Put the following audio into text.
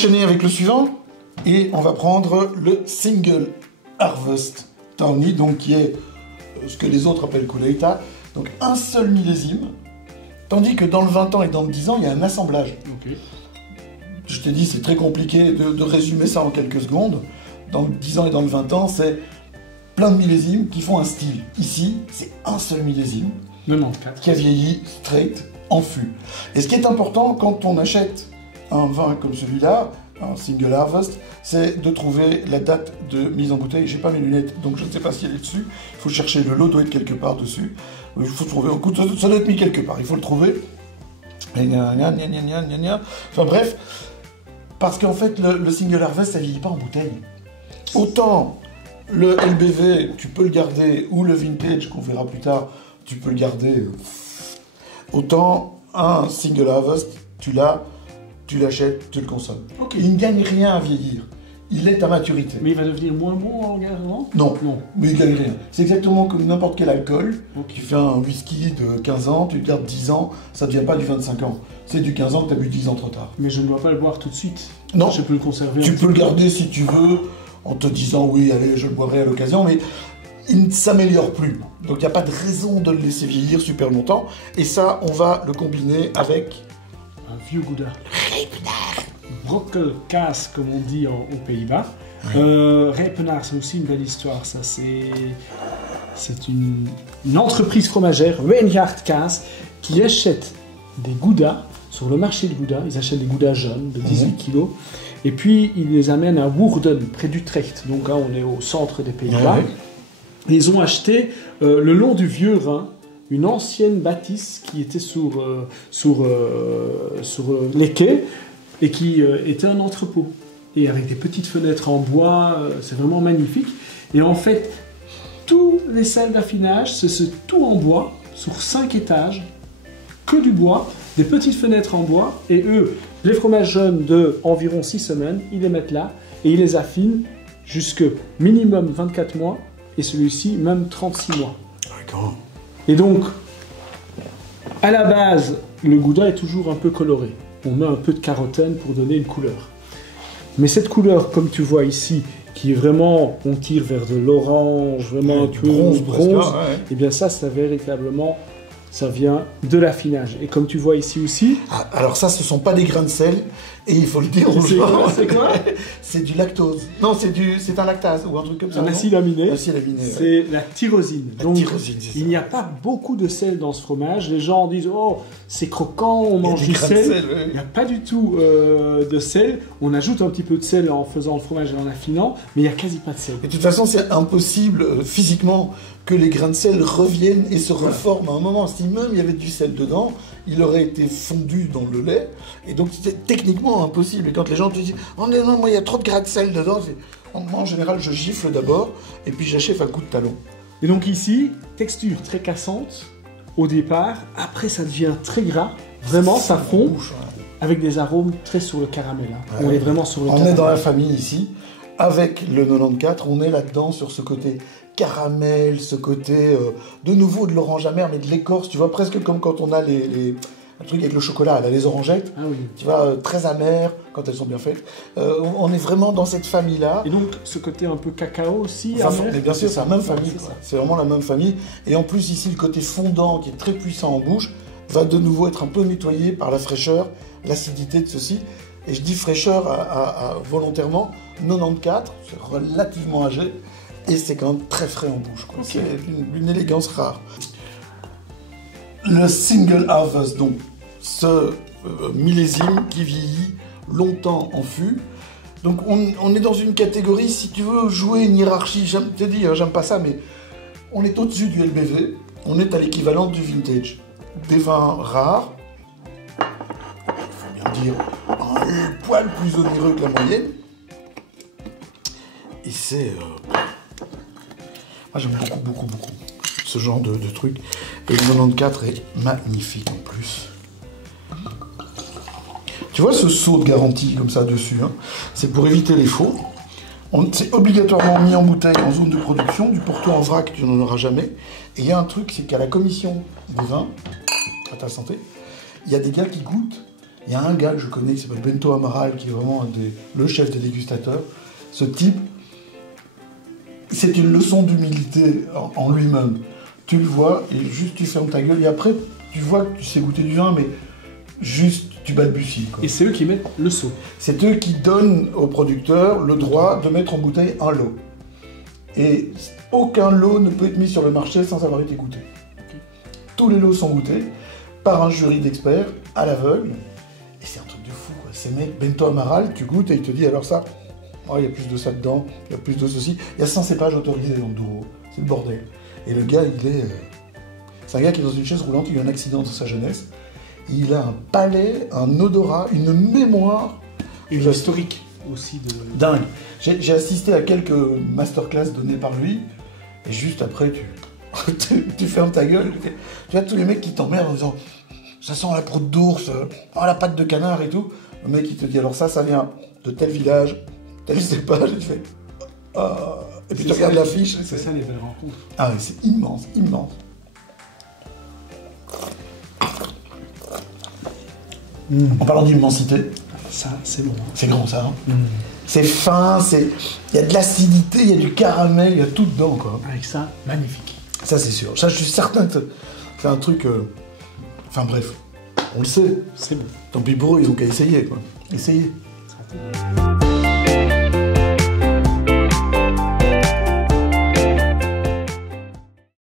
enchaîner avec le suivant et on va prendre le Single Harvest Tawny, donc qui est ce que les autres appellent Kulaita, donc un seul millésime, tandis que dans le 20 ans et dans le 10 ans, il y a un assemblage. Ok. Je t'ai dit, c'est très compliqué de résumer ça en quelques secondes. Dans le 10 ans et dans le 20 ans, c'est plein de millésimes qui font un style. Ici, c'est un seul millésime 94. qui a vieilli straight en fût. Et ce qui est important quand on achète un vin comme celui-là, un Single Harvest, c'est de trouver la date de mise en bouteille. J'ai pas mes lunettes, donc je ne sais pas si elle est dessus. Il faut chercher, le lot doit être quelque part dessus. Il faut trouver, ça doit être mis quelque part, il faut le trouver. Et enfin bref, parce qu'en fait, le Single Harvest, ça ne vieillit pas en bouteille. Autant le LBV, tu peux le garder, ou le Vintage, qu'on verra plus tard, tu peux le garder. Autant un Single Harvest, tu l'achètes, tu le consommes. Ok. Il ne gagne rien à vieillir. Il est à maturité. Mais il va devenir moins bon en gardant? Non, Non. mais il ne gagne rien. C'est exactement comme n'importe quel alcool. Ok. Tu fais un whisky de 15 ans, tu le gardes 10 ans, ça ne devient pas du 25 ans. C'est du 15 ans que tu as bu 10 ans trop tard. Mais je ne dois pas le boire tout de suite. Non. Je peux le conserver. Tu peux le garder si tu veux, en te disant oui, allez, je le boirai à l'occasion, mais il ne s'améliore plus. Donc il n'y a pas de raison de le laisser vieillir super longtemps. Et ça, on va le combiner avec Un vieux Gouda. Brokkelkaas, comme on dit aux Pays-Bas. Rijpenaar, c'est aussi une belle histoire. Ça, c'est une entreprise fromagère, Wijngaard Kaas, qui achète des Goudas sur le marché de Gouda. Ils achètent des Goudas jeunes de 18 kg. Et puis, ils les amènent à Woerden, près d'Utrecht. Donc là, on est au centre des Pays-Bas. Ouais. Et ils ont acheté, le long du Vieux Rhin, une ancienne bâtisse qui était sur les quais et qui était un entrepôt. Et avec des petites fenêtres en bois, c'est vraiment magnifique. Et en fait, tous les salles d'affinage, c'est tout en bois, sur 5 étages, que du bois, des petites fenêtres en bois. Et eux, les fromages jeunes de environ 6 semaines, ils les mettent là et ils les affinent jusque minimum 24 mois et celui-ci même 36 mois. D'accord. Et donc, à la base, le Gouda est toujours un peu coloré. On met un peu de carotène pour donner une couleur. Mais cette couleur, comme tu vois ici, qui est vraiment, on tire vers de l'orange, vraiment un Du peu bronze, bronze, presque, ouais. et bien ça véritablement, ça vient de l'affinage. Et comme tu vois ici aussi, Ah, alors ça, ce ne sont pas des grains de sel, et il faut le dire aux gens. c'est quoi? C'est du lactose. Non, c'est un lactase ou un truc comme ça. Un non acide aminé, Acide aminé, ouais. c'est la tyrosine. La Donc, tyrosine, c'est ça. il n'y a pas beaucoup de sel dans ce fromage. Les gens disent « Oh, c'est croquant, on mange des du grains de sel. sel, ouais. Il n'y a pas du tout de sel. On ajoute un petit peu de sel en faisant le fromage et en affinant, mais il n'y a quasi pas de sel. Et de toute façon, c'est impossible physiquement que les grains de sel reviennent et se reforment à un moment. Si même il y avait du sel dedans, il aurait été fondu dans le lait. Et donc, c'est techniquement impossible. Et quand les gens te disent « Oh non, moi, il y a trop de grains de sel dedans », moi, en général, je gifle d'abord et puis j'achève à coup de talon. Et donc ici, texture très cassante au départ. Après, ça devient très gras. Vraiment, ça fond Bouche, ouais. avec des arômes très sur le caramel. Hein. Ouais. On est vraiment sur le On caramel. est dans la famille ici. Avec le 94, on est là-dedans sur ce côté caramel, ce côté de nouveau de l'orange amer, mais de l'écorce. Tu vois, presque comme quand on a un truc avec le chocolat, là, les orangettes. Ah oui. Tu vois, très amères quand elles sont bien faites. On est vraiment dans cette famille-là. Et donc, ce côté un peu cacao aussi, Enfin, amer, mais bien sûr, c'est la même famille. c'est quoi. ça. C'est vraiment la même famille. Et en plus, ici, le côté fondant, qui est très puissant en bouche, va de nouveau être un peu nettoyé par la fraîcheur, l'acidité de ceci. Et je dis fraîcheur volontairement. 94, c'est relativement âgé. Et c'est quand même très frais en bouche. Quoi. Ok. C'est une élégance rare. Le Single Harvest, donc ce millésime qui vieillit longtemps en fût. Donc on est dans une catégorie, si tu veux jouer une hiérarchie, j'aime te dire, j'aime pas ça, mais on est au-dessus du LBV, on est à l'équivalent du vintage. Des vins rares, il faut bien dire, un poil plus onéreux que la moyenne. Et c'est... moi j'aime beaucoup ce genre de truc. Et le 94 est magnifique en plus. Tu vois ce saut de garantie comme ça dessus, hein, c'est pour éviter les faux. C'est obligatoirement mis en bouteille en zone de production. Du porto en vrac, tu n'en auras jamais. Et il y a un truc, c'est qu'à la commission des vins, à ta santé, il y a des gars qui goûtent Il y a un gars que je connais qui s'appelle Bento Amaral, qui est vraiment le chef des dégustateurs. Ce type, c'est une leçon d'humilité en lui-même. Tu le vois et juste tu fermes ta gueule et après tu vois que tu sais goûter du vin, mais juste tu balbuties. Quoi. Et c'est eux qui mettent le seau. C'est eux qui donnent aux producteurs le droit de mettre en bouteille un lot. Et aucun lot ne peut être mis sur le marché sans avoir été goûté. Tous les lots sont goûtés par un jury d'experts à l'aveugle. Et c'est un truc de fou, quoi. Ces mecs, Bento Amaral, tu goûtes et il te dit alors ça, oh, il y a plus de ça dedans, il y a plus de ceci. Il y a 100 cépages autorisés dans le Douro. C'est le bordel. Et le gars, c'est un gars qui est dans une chaise roulante, il a eu un accident dans sa jeunesse. Il a un palais, un odorat, une mémoire. Une historique aussi de... Dingue. J'ai assisté à quelques masterclass données par lui, et juste après, tu fermes ta gueule. Tu vois tous les mecs qui t'emmerdent en disant ça sent la proute d'ours, oh, la patte de canard et tout. Le mec, il te dit alors ça vient de tel village, tel cépage, et tu fais et puis tu regardes l'affiche. C'est ça les belles rencontres. Ah ouais, c'est immense, immense. En parlant d'immensité, ça, c'est bon. C'est grand, ça. Hein. C'est fin, il y a de l'acidité, il y a du caramel, il y a tout dedans, quoi. Avec ça, magnifique. Ça, c'est sûr. Ça, je suis certain que c'est un truc... Enfin, bref. On le sait. C'est bon. Tant pis pour eux, ils ont qu'à essayer, quoi. Essayez. Ça